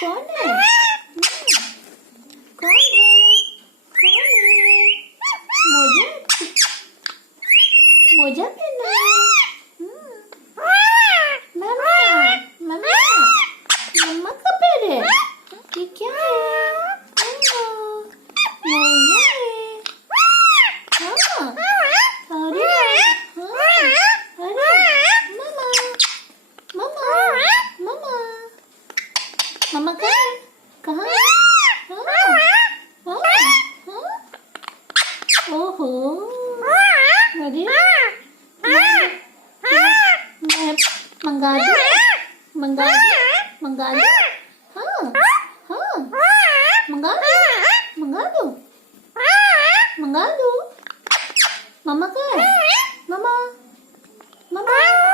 कौन है? कौन है? कौन है? मोजा पहना है। मम्मा मम्मा मम्मा का पैर है। ये क्या है? मोजा है। हाँ अरे हाँ अरे मम्मा मम्मा मम्मा मम्मा कहाँ है? हाँ हाँ हाँ ओहो अरे मैं मंगा दूँ